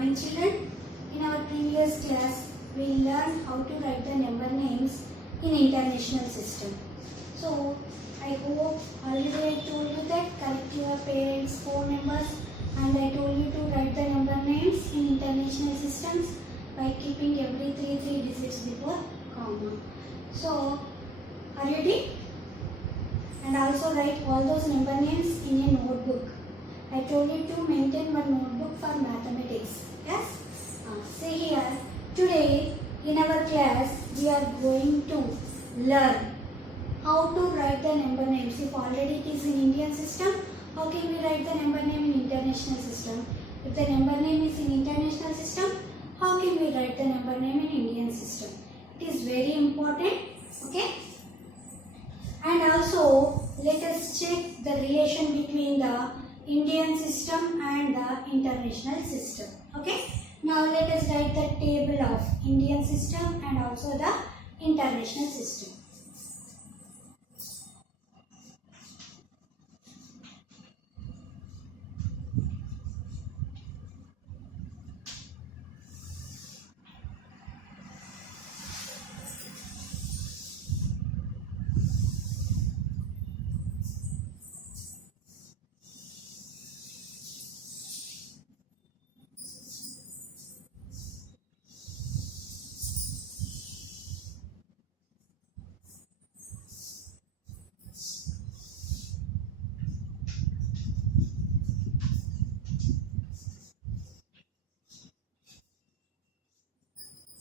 morning children. In our previous class, we learned how to write the number names in international system. So, I hope already I told you that correct your parents' phone numbers and I told you to write the number names in international systems by keeping every three digits before comma. So, are you ready? And also write all those number names in a notebook. I told you to maintain one notebook for mathematics. Yes? See here. Today in our class we are going to learn how to write the number names. If already it is in Indian system, how can we write the number name in international system? If the number name is in international system, how can we write the number name in Indian system? It is very important. Okay? And also let us check the relation between the Indian system and the international system. Okay. Now let us write the table of Indian system and also the international system.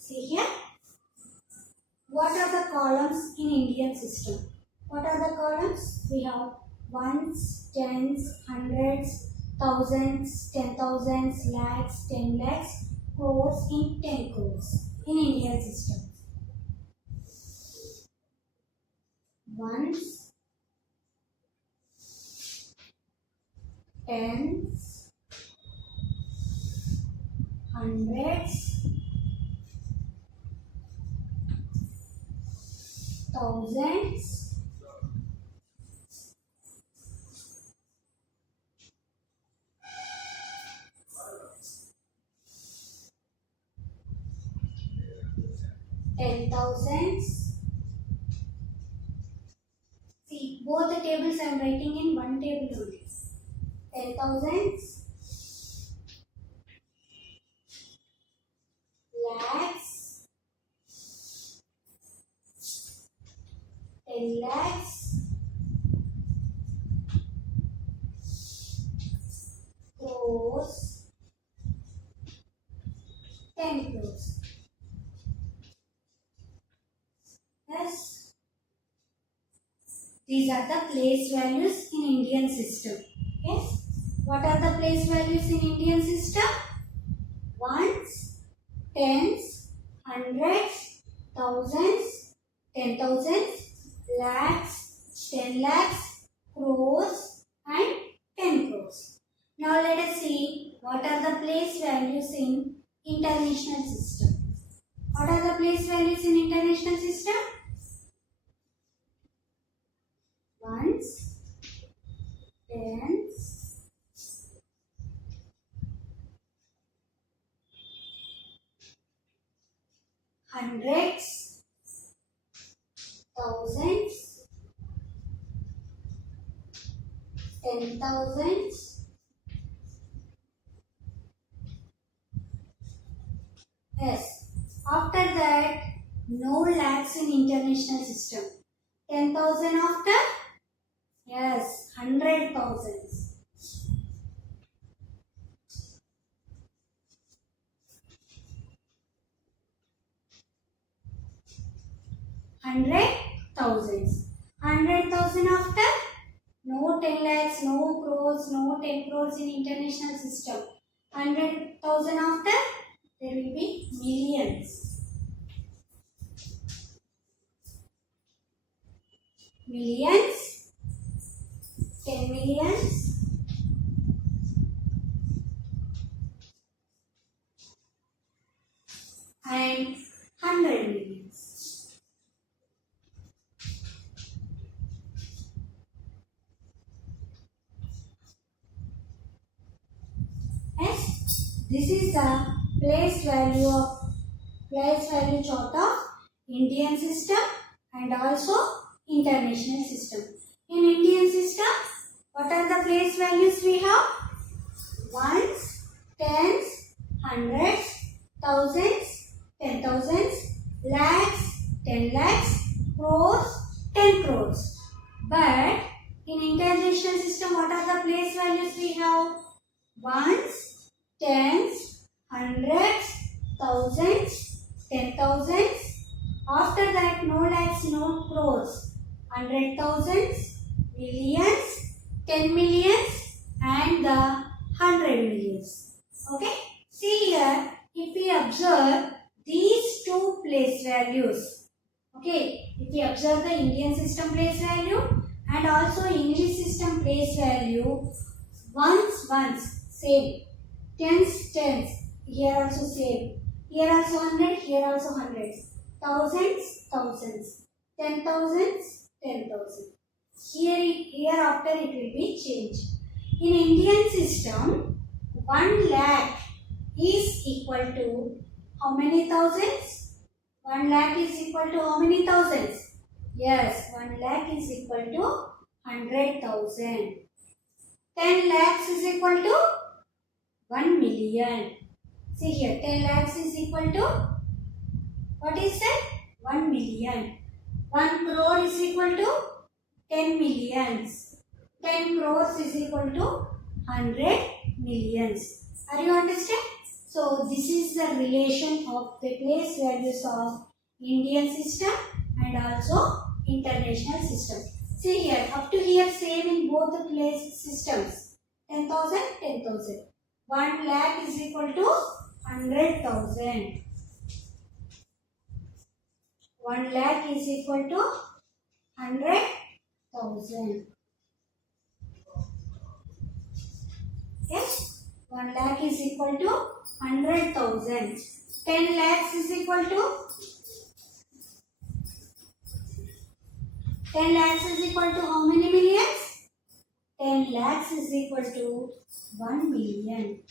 See here. What are the columns in Indian system? What are the columns? We have ones, tens, hundreds, thousands, 10,000s, lakhs, 10 lakhs, crores in 10 crores in Indian system. Ones, tens, hundreds, thousands, ten thousands. See, both the tables I am writing in one table only. 10,000s, lakhs, 10 lakhs, crores, 10 crores. Yes. These are the place values in Indian system. Yes. What are the place values in Indian system? Ones, tens, hundreds, thousands, 10,000s, lakhs, 10 lakhs, crores and 10 crores. Now let us see what are the place values in international system. What are the place values in international system? Ones, tens, hundreds, thousands, 10,000s, yes. After that, no lakhs in international system. 10,000 after? Yes, 100,000s. Hundred thousands. 100,000 after? No 10 lakhs, no crores, no 10 crores in international system. 100,000 after? There will be millions. Millions, 10 millions, and 100 millions. Yes. This is the place value chart of Indian system and also international system. In Indian system, what are the place values we have? Ones, tens, hundreds, thousands, 10,000s, lakhs, 10 lakhs, crores, 10 crores. But in international system, what are the place values we have? Ones, tens, hundreds, thousands, 10,000s. After that, no lakhs, no crores. 100,000s, millions, 10 millions, and the 100 millions. Okay. See here, if we observe these two place values. Okay. If we observe the Indian system place value and also English system place value, ones, same. Tens, here also same. Here also 100, here also 100. Thousands, 10,000s, 10,000. Here after it will be changed. In Indian system, 1 lakh is equal to how many thousands? 1 lakh is equal to how many thousands? Yes, 1 lakh is equal to 100,000. 10 lakhs is equal to 1 million. See here, 10 lakhs is equal to, what is that? 1 million. 1 crore is equal to 10 millions. 10 crores is equal to 100 millions. Are you understand? So this is the relation of the place values of Indian system and also international system. See here, up to here same in both the place systems. 10,000, 10,000. 1 lakh is equal to 100,000. 1 lakh is equal to 100,000. Yes, 1 lakh is equal to 100,000. 10 lakhs is equal to 10 lakhs is equal to how many millions? 10 lakhs is equal to 1 million.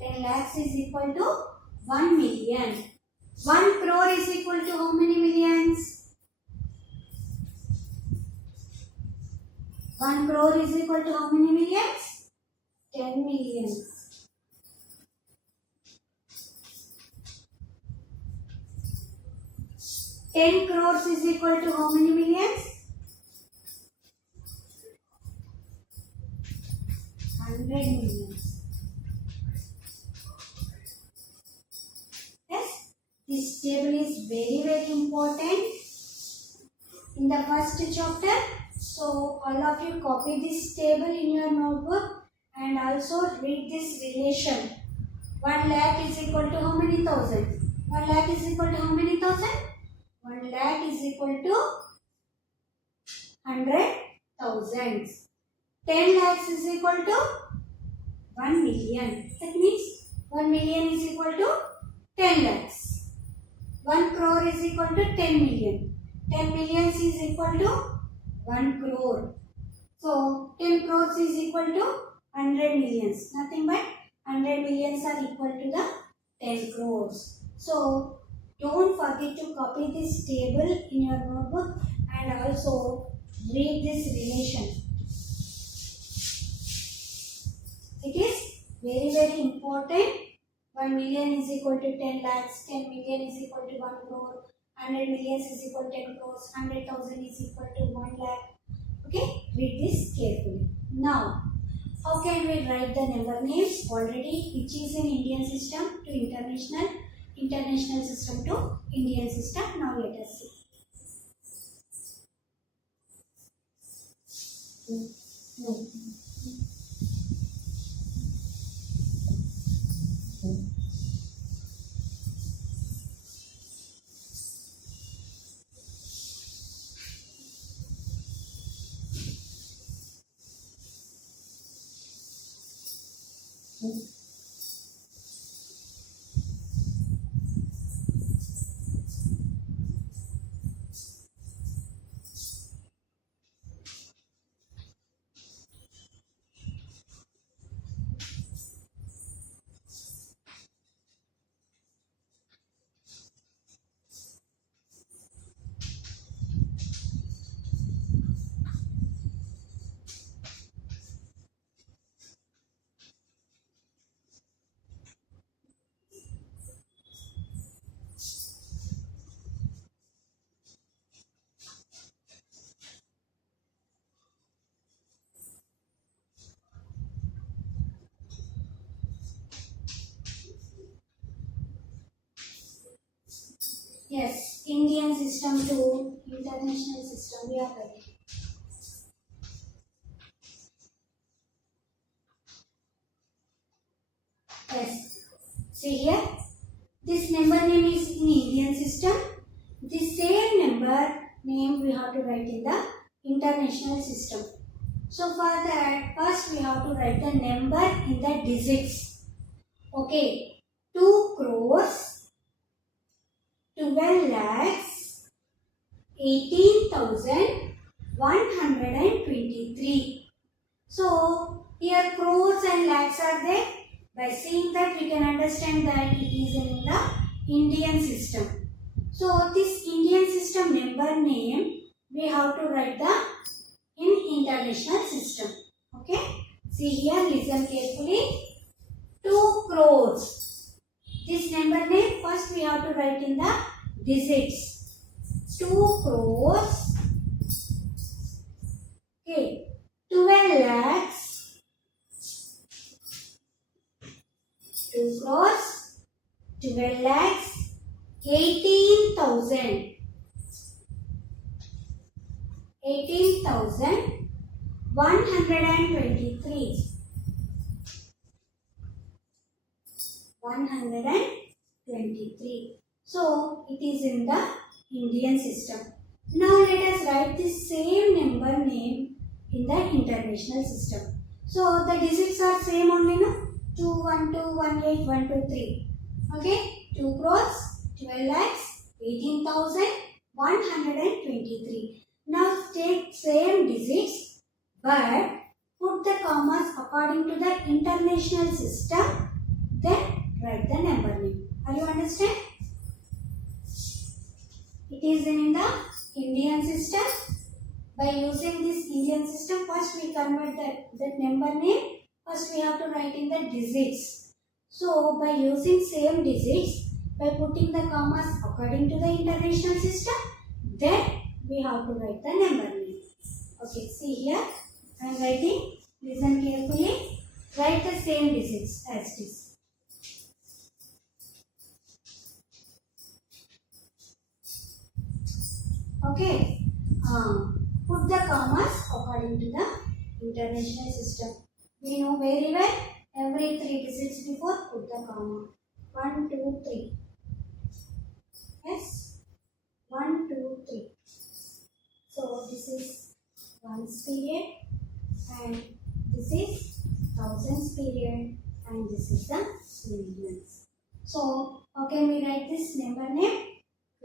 10 lakhs is equal to 1 million. 1 crore is equal to how many millions? 1 crore is equal to how many millions? 10 millions. 10 crores is equal to how many millions? 100 millions. Yes, this table is very important in the first chapter. So all of you copy this table in your notebook and also read this relation. 1 lakh is equal to how many thousand? 1 lakh is equal to how many thousand? 1 lakh is equal to 100,000. 10 lakhs is equal to 1 million. That means 1 million is equal to 10 lakhs. 1 crore is equal to 10 million. 10 millions is equal to 1 crore. So 10 crores is equal to 100 millions. Nothing but 100 millions are equal to the 10 crores. So don't forget to copy this table in your notebook and also read this relation. It is very important. 1 million is equal to 10 lakhs, 10 million is equal to 1 crore, 100 millions is equal to 10 crores, 100,000 is equal to 1 lakh. Okay, read this carefully. Now, how can we write the number names already, which is in Indian system to international system to Indian system? Now let us see. Yes, Indian system to international system. We are correct. Yes. See here. This number name is in Indian system. The same number name we have to write in the international system. So for that, first we have to write the number in the digits. Okay. 2 crores, 12 lakhs, 18,123. So here crores and lakhs are there. By seeing that, we can understand that it is in the Indian system. So this Indian system number name we have to write the in international system. Okay. See here, listen carefully. 2 crores. This number name first we have to write in the digits. 2 crores. Okay. 12 lakhs. 2 crores. 12 lakhs. 18,000. 18,123. 123. So it is in the Indian system. Now let us write the same number name in the international system. So the digits are same only, no? 2, 1, 2, 1, 8, 1, 2, 3. Okay? 2 crores, 12 lakhs, 18,123. Now take same digits but put the commas according to the international system. Then write the number name. Are you understand? It is in the Indian system. By using this Indian system, first we convert that number name. First we have to write in the digits. So by using same digits, by putting the commas according to the international system, then we have to write the number name. Okay, see here. I am writing. Listen carefully. Write the same digits as this. Okay, put the commas according to the international system. We know very well every 3 digits before put the comma. 1, 2, 3. Yes, 1, 2, 3. So this is ones period and this is thousands period and this is the millions. So how can we write this number name?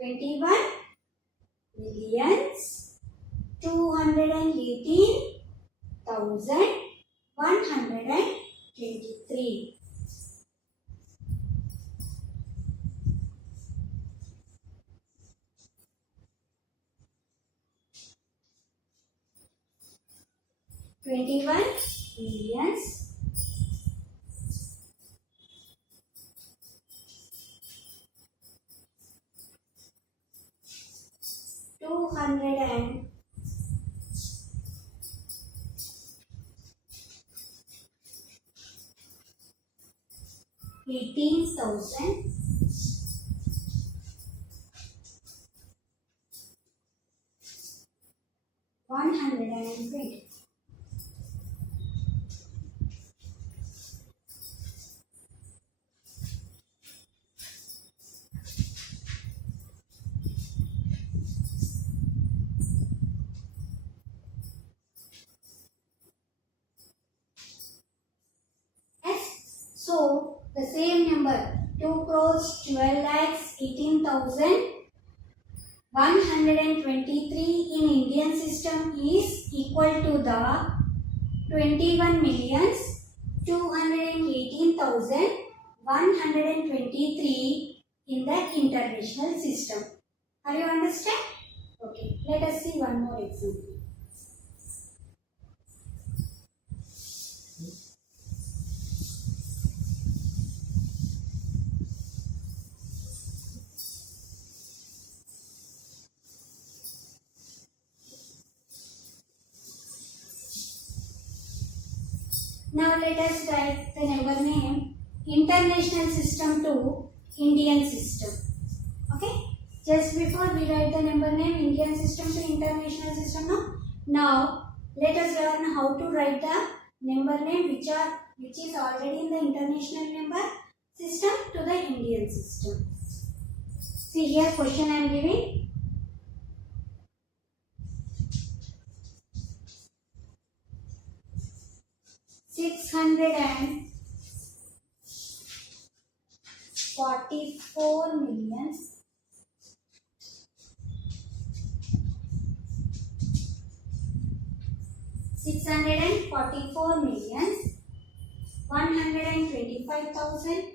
21,218,123. $21,000,000 200 18,000 120. So the same number 2 crores 12 lakhs 18,123 in Indian system is equal to the 21,218,123 in the international system. Are you understand? Okay, let us see one more example. Now let us write the number name international system to Indian system. Okay. Just before we write the number name Indian system to international system. Now let us learn how to write the number name which is already in the international number system to the Indian system. See here question I am giving. $644,000,000 $644,125,000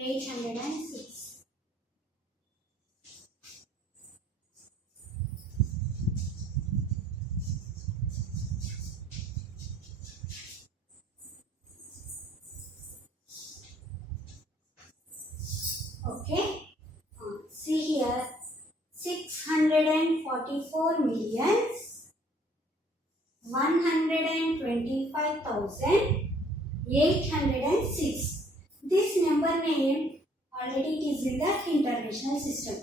806. Okay. See here 644,125,806. This number name already it is in the international system,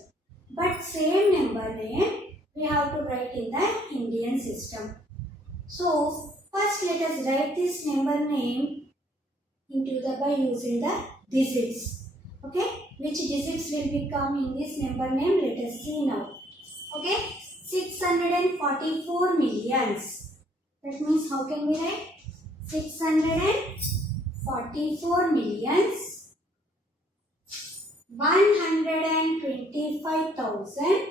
but same number name we have to write in the Indian system. So first let us write this number name into the by using the digits. Okay, which digits will become in this number name? Let us see now. Okay, 644 millions. That means how can we write? 644 millions 125,000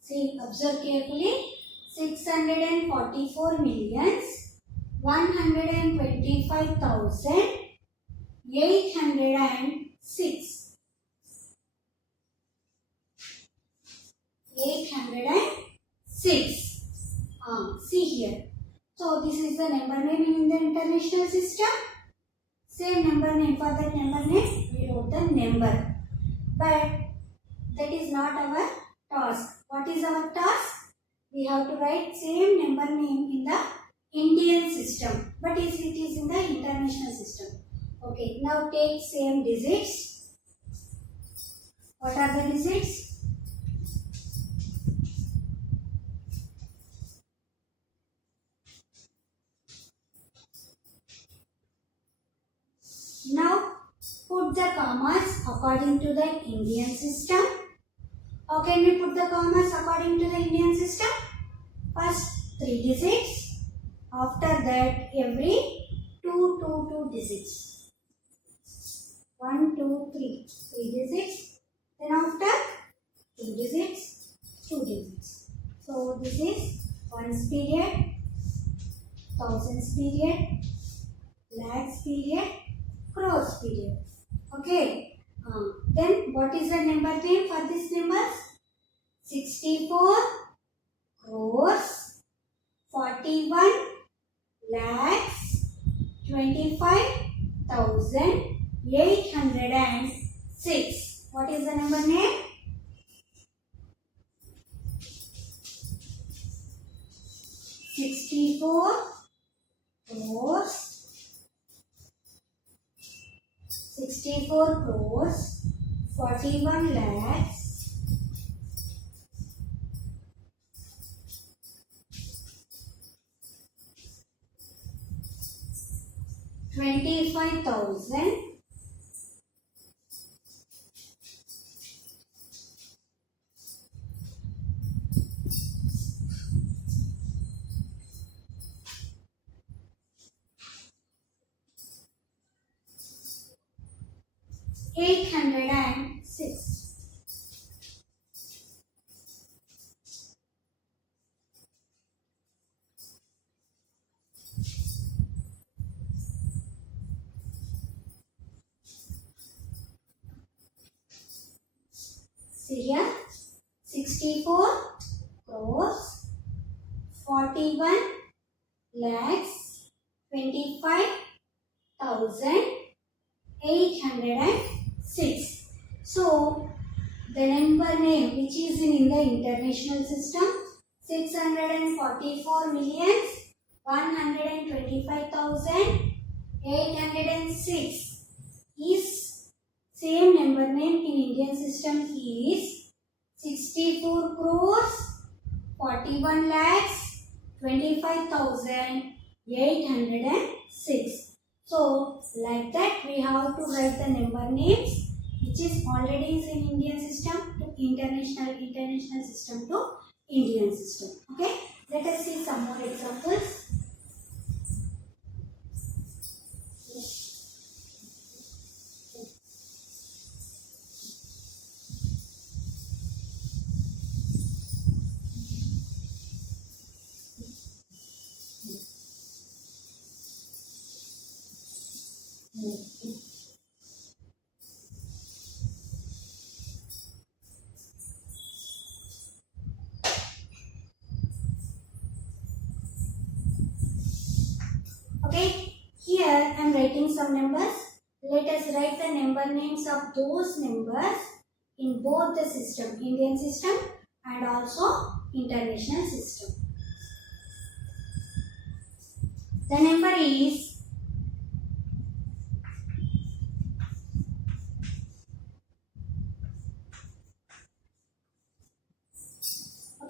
See, observe carefully. 644 millions 125,806. 806. See here. So this is the number name in the international system. Same number name, for that number name we wrote the number. But that is not our task. What is our task? We have to write same number name in the Indian system, but it is in the international system. Okay, now take same digits. What are the digits? Now put the commas according to the Indian system. How can we put the commas according to the Indian system? First 3 digits. After that every 2 digits. 1, 2, 3. 3 digits. Then after 2 digits. 2 digits. So this is ones period, thousands period, lakhs period, crores period. Okay. Then what is the number name for this numbers? 64 crores 41 lakhs 25,806. What is the number name? 64 crores 41 lakhs 25,000 806. See here 64 41 lakhs 25,806. So the number name which is in the international system 644,125,806 is same number name in Indian system is 64 crores 41 lakhs 25,806. So like that we have to write the number names which is already is in Indian system to international system to Indian system. Okay, let us see some more examples. Okay, here I am writing some numbers. Let us write the number names of those numbers in both the system, Indian system and also international system. The number is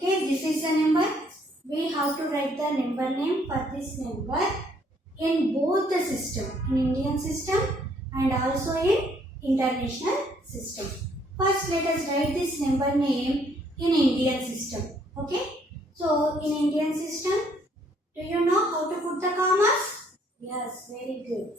this is the number. We have to write the number name for this number in both the system, in Indian system and also in international system. First, let us write this number name in Indian system. Okay. So, in Indian system, do you know how to put the commas? Yes, very good.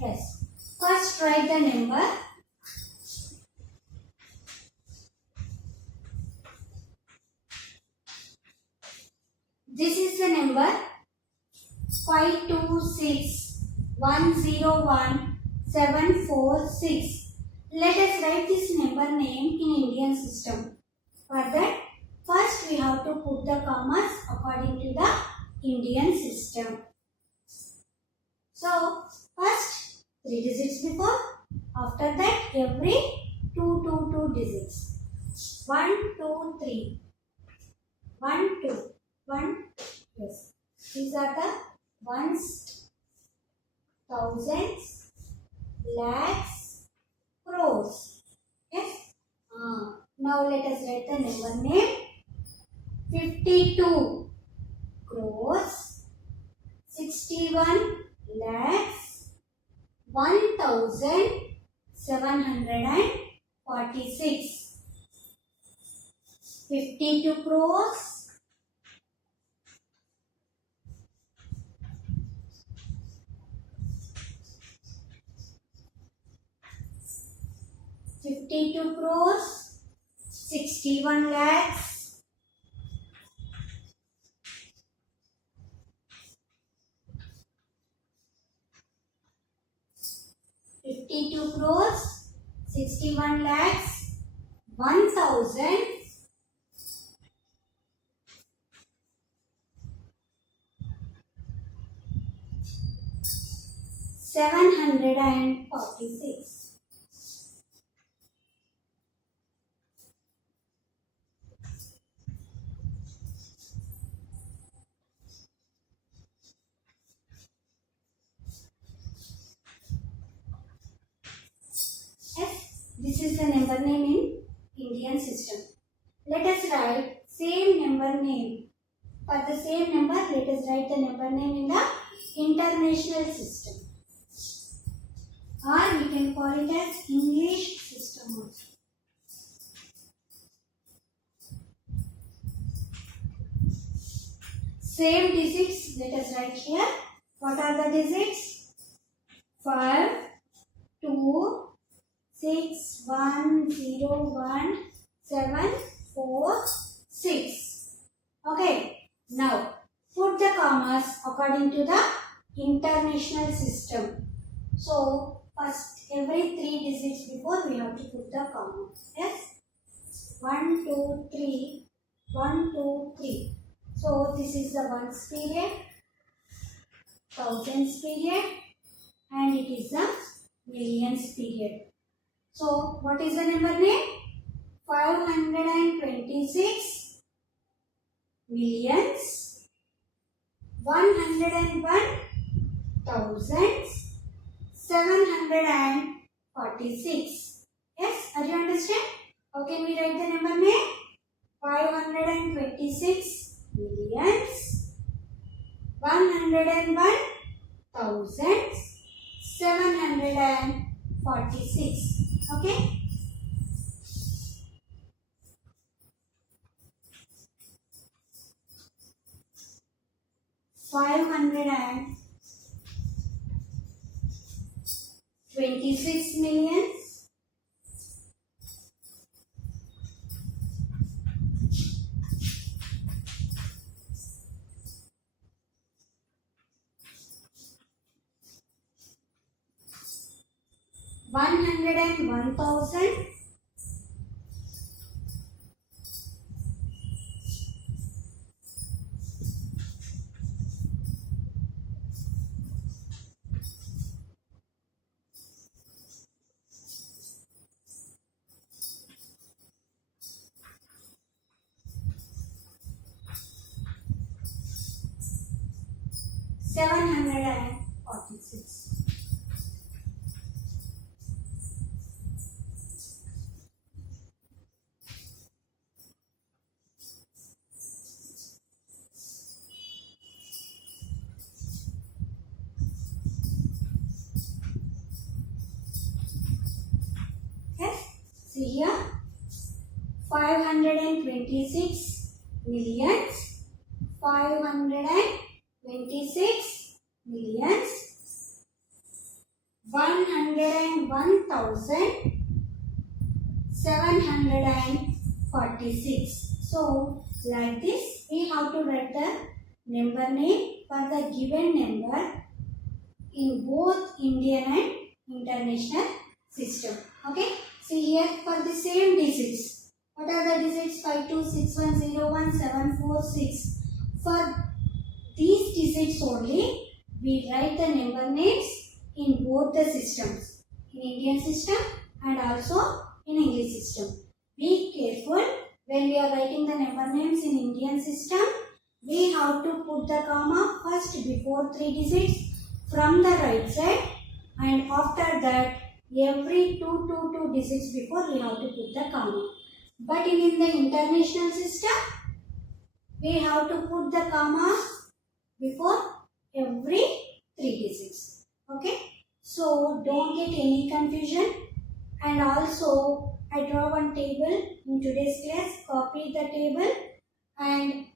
Yes. First, write the number. This is the number 526,101,746. Let us write this number name in Indian system. For that, first we have to put the commas according to the Indian system. So, first 3 digits before. After that, every 2 digits. 1, 2, 3. 1, 2. 1, yes. These are the ones, thousands, lakhs, crores. Yes. Now let us write the number name. 52 crores, 61 lakhs, 1,746. 52 crores. 52 crores, 61 lakhs, 52 crores, 61 lakhs, 1,746. This is the number name in Indian system. Let us write same number name. For the same number, let us write the number name in the international system. Or we can call it as English system also. Same digits, let us write here. What are the digits? 5, 2, 6, 1, 0, 1, 7, 4, 6. Okay. Now, put the commas according to the international system. So, first every 3 digits before we have to put the comma. Yes, 1, 2, 3, 1, 2, 3. So this is the ones period, thousands period, and it is the millions period. So what is the number name? 526 millions, 101 thousands, 746. Yes, are you understand? How can we write the number name? 526 millions, 101 thousands, 746. Okay. Five hundred and 26 millions, 101,000, 746. Yes, see here, 526 millions, 526 millions, 101,746. So like this we have to write the number name for the given number in both Indian and international system. Okay. See here, for the same digits. What are the digits? 5261011746. For these digits only, we write the number names in both the systems. In Indian system and also in English system. Be careful when we are writing the number names in Indian system. We have to put the comma first before 3 digits from the right side, and after that every 2 digits before we have to put the comma. But in the international system we have to put the comma before every 3 digits. Okay, so don't get any confusion. And also I draw one table in today's class. Copy the table, and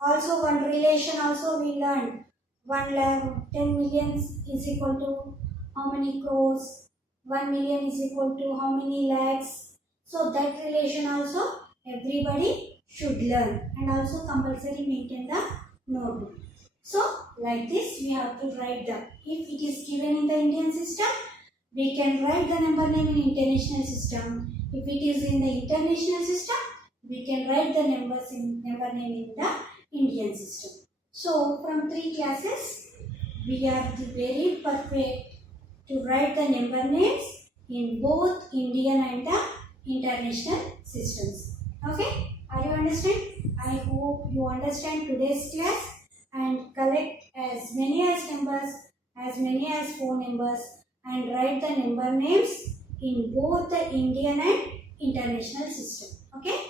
also one relation also we learned. 10 million is equal to how many crores, 1 million is equal to how many lakhs. So that relation also everybody should learn, and also compulsory maintain the notebook. So like this we have to write the, if it is given in the Indian system, we can write the number name in international system. If it is in the international system, we can write the number name in the Indian system. So from 3 classes, we are very perfect to write the number names in both Indian and the international systems. Okay, are you understand? I hope you understand today's class and collect as many as numbers, as many as 4 numbers, and write the number names in both the Indian and international system. Okay.